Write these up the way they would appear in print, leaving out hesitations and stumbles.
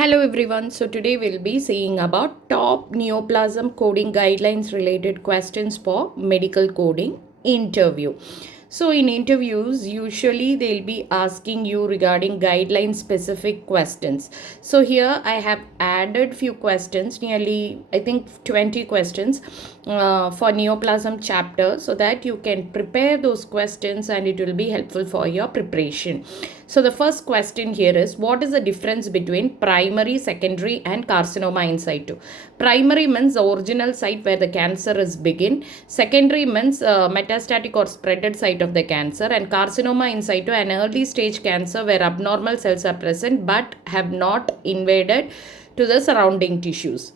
Hello everyone. So today we'll be seeing about top neoplasm coding guidelines related questions for medical coding interview. So in interviews, usually they'll be asking you regarding guideline specific questions. So here I have added few questions, nearly I think 20 questions for neoplasm chapter, so that you can prepare those questions and it will be helpful for your preparation. So the first question here is, what is the difference between primary, secondary and carcinoma in situ? Primary means the original site where the cancer is begin. Secondary means metastatic or spreaded site of the cancer, and carcinoma in situ, an early stage cancer where abnormal cells are present but have not invaded to the surrounding tissues.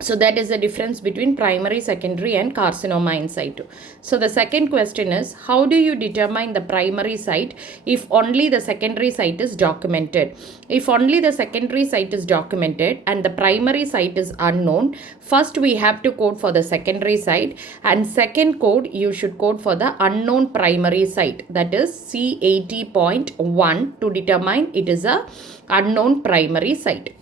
So that is the difference between primary, secondary and carcinoma in situ. So the second question is, how do you determine the primary site if only the secondary site is documented? If only the secondary site is documented and the primary site is unknown, first we have to code for the secondary site, and second code you should code for the unknown primary site, that is C80.1, to determine it is a unknown primary site.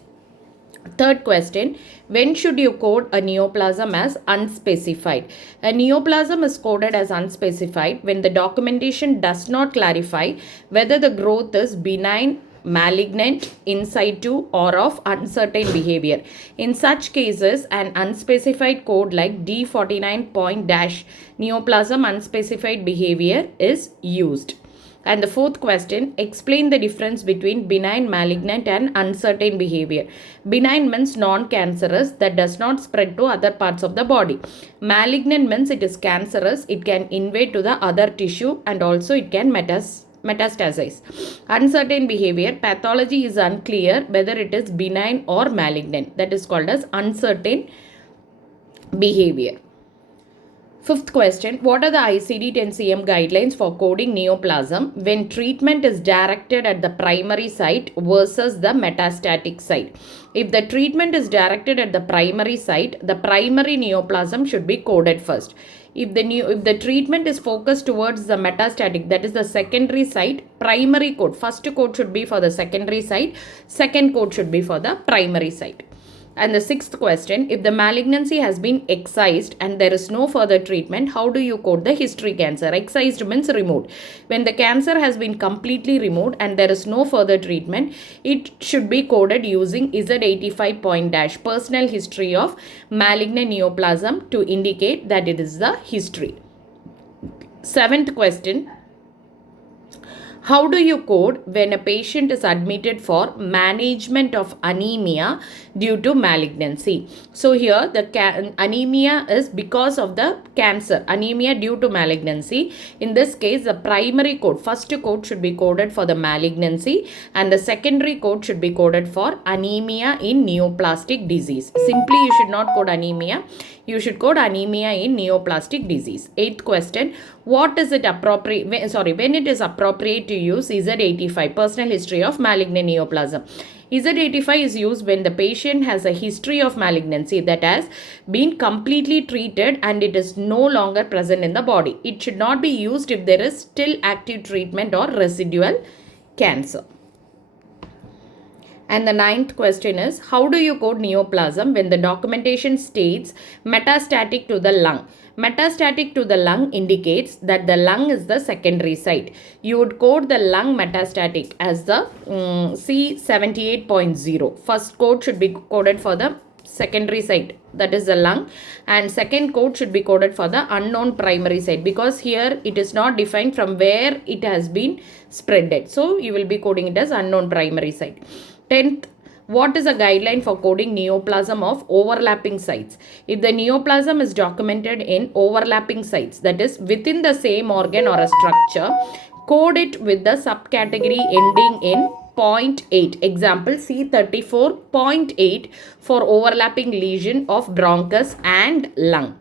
Third question, when should you code a neoplasm as unspecified? A neoplasm is coded as unspecified when the documentation does not clarify whether the growth is benign, malignant, in situ or of uncertain behavior. In such cases, an unspecified code like D49. Neoplasm unspecified behavior is used. And the fourth question, explain the difference between benign, malignant and uncertain behavior. Benign means non-cancerous, that does not spread to other parts of the body. Malignant means it is cancerous, it can invade to the other tissue and also it can metastasize. Uncertain behavior, pathology is unclear whether it is benign or malignant. That is called as uncertain behavior. Fifth question, what are the ICD-10-CM guidelines for coding neoplasm when treatment is directed at the primary site versus the metastatic site? If the treatment is directed at the primary site, the primary neoplasm should be coded first. If the treatment is focused towards the metastatic, that is the secondary site, primary code, first code should be for the secondary site, second code should be for the primary site. And the sixth question, if the malignancy has been excised and there is no further treatment, how do you code the history cancer? Excised means removed. When the cancer has been completely removed and there is no further treatment, it should be coded using Z85. Personal history of malignant neoplasm, to indicate that it is the history. Seventh question, how do you code when a patient is admitted for management of anemia due to malignancy? So here the anemia is because of the cancer, anemia due to malignancy. In this case, the primary code, first code should be coded for the malignancy and the secondary code should be coded for anemia in neoplastic disease. Simply you should not code anemia, you should code anemia in neoplastic disease. Eighth question, what is it appropriate, when it is appropriate to use Z85, personal history of malignant neoplasm? Z85 is used when the patient has a history of malignancy that has been completely treated and it is no longer present in the body. It should not be used if there is still active treatment or residual cancer. And the ninth question is, how do you code neoplasm when the documentation states metastatic to the lung? Metastatic to the lung indicates that the lung is the secondary site. You would code the lung metastatic as the C78.0. First code should be coded for the secondary site, that is the lung, and second code should be coded for the unknown primary site, because here it is not defined from where it has been spreaded. So you will be coding it as unknown primary site. 10th, what is a guideline for coding neoplasm of overlapping sites? If the neoplasm is documented in overlapping sites, that is within the same organ or a structure, code it with the subcategory ending in 0.8. Example, C34.8 for overlapping lesion of bronchus and lung.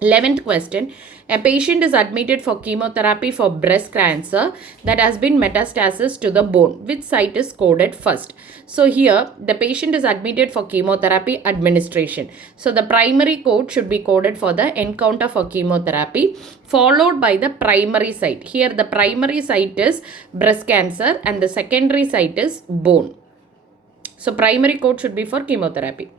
11th question, a patient is admitted for chemotherapy for breast cancer that has been metastasis to the bone. Which site is coded first? So here the patient is admitted for chemotherapy administration. So the primary code should be coded for the encounter for chemotherapy, followed by the primary site. Here the primary site is breast cancer and the secondary site is bone. So primary code should be for chemotherapy.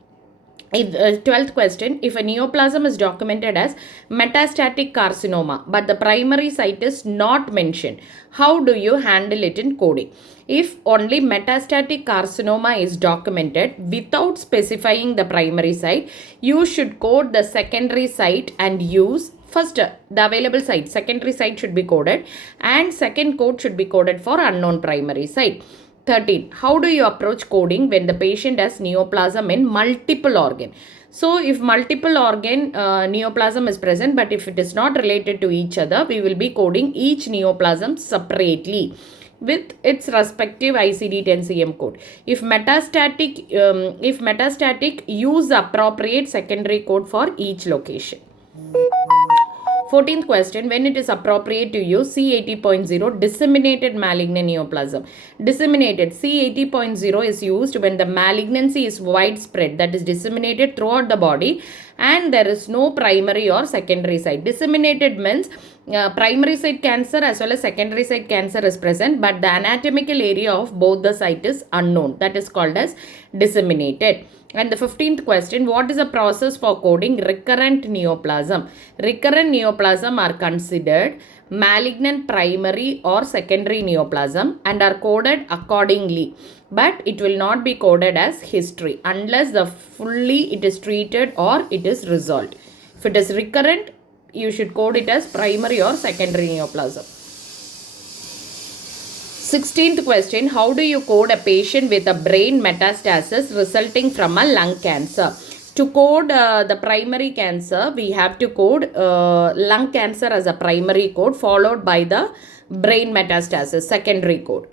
12th question, if a neoplasm is documented as metastatic carcinoma but the primary site is not mentioned, how do you handle it in coding? If only metastatic carcinoma is documented without specifying the primary site, you should code the secondary site and use first the available site, secondary site should be coded, and second code should be coded for unknown primary site. 13. How do you approach coding when the patient has neoplasm in multiple organ? So, if multiple organ neoplasm is present, but if it is not related to each other, we will be coding each neoplasm separately with its respective ICD-10 code. If metastatic, use the appropriate secondary code for each location. 14th question, when it is appropriate to use C80.0 disseminated malignant neoplasm. Disseminated C80.0 is used when the malignancy is widespread, that is disseminated throughout the body, and there is no primary or secondary site. Disseminated means primary site cancer as well as secondary site cancer is present, but the anatomical area of both the site is unknown. That is called as disseminated. And the 15th question, what is the process for coding recurrent neoplasm? Recurrent neoplasm are considered malignant primary or secondary neoplasm and are coded accordingly. But it will not be coded as history unless the fully it is treated or it is resolved. If it is recurrent, you should code it as primary or secondary neoplasm. 16th question, how do you code a patient with a brain metastasis resulting from a lung cancer? To code the primary cancer, we have to code lung cancer as a primary code followed by the brain metastasis, secondary code.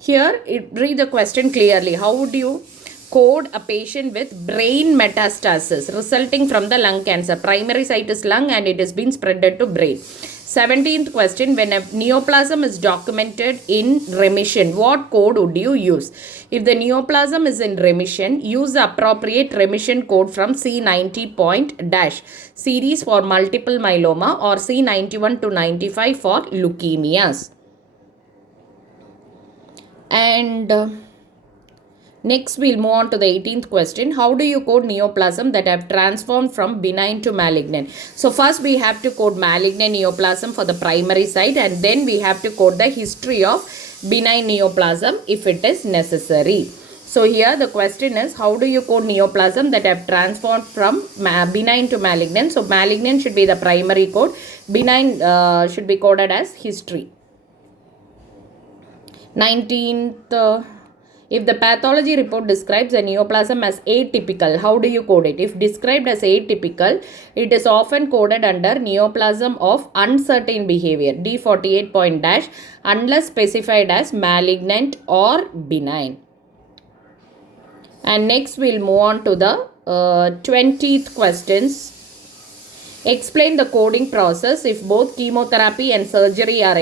Here, read the question clearly. How would you code a patient with brain metastasis resulting from the lung cancer? Primary site is lung and it has been spreaded to brain. 17th question, when a neoplasm is documented in remission, what code would you use? If the neoplasm is in remission, use the appropriate remission code from C90 series for multiple myeloma or C91 to 95 for leukemias. And next, we'll move on to the 18th question. How do you code neoplasm that have transformed from benign to malignant? So, first we have to code malignant neoplasm for the primary site, and then we have to code the history of benign neoplasm if it is necessary. So, here the question is, how do you code neoplasm that have transformed from benign to malignant? So, malignant should be the primary code. Benign should be coded as history. 19th... if the pathology report describes a neoplasm as atypical, how do you code it? If described as atypical, it is often coded under neoplasm of uncertain behavior, D48 unless specified as malignant or benign. And next we'll move on to the 20th questions. Explain the coding process if both chemotherapy and surgery are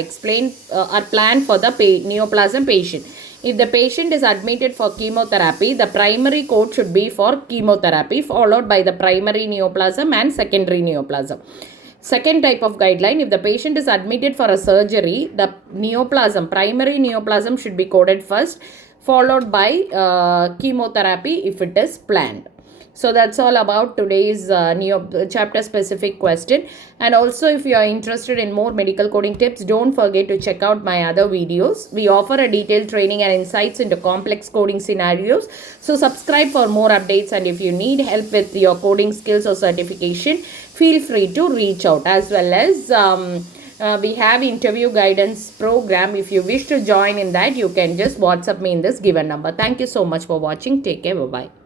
planned for the neoplasm patient. If the patient is admitted for chemotherapy, the primary code should be for chemotherapy followed by the primary neoplasm and secondary neoplasm. Second type of guideline, if the patient is admitted for a surgery, the primary neoplasm should be coded first followed by chemotherapy if it is planned. So that's all about today's chapter specific question. And also, if you are interested in more medical coding tips, don't forget to check out my other videos. We offer a detailed training and insights into complex coding scenarios. So subscribe for more updates, and if you need help with your coding skills or certification, feel free to reach out. As well as we have interview guidance program. If you wish to join in that, you can just WhatsApp me in this given number. Thank you so much for watching. Take care. Bye-bye.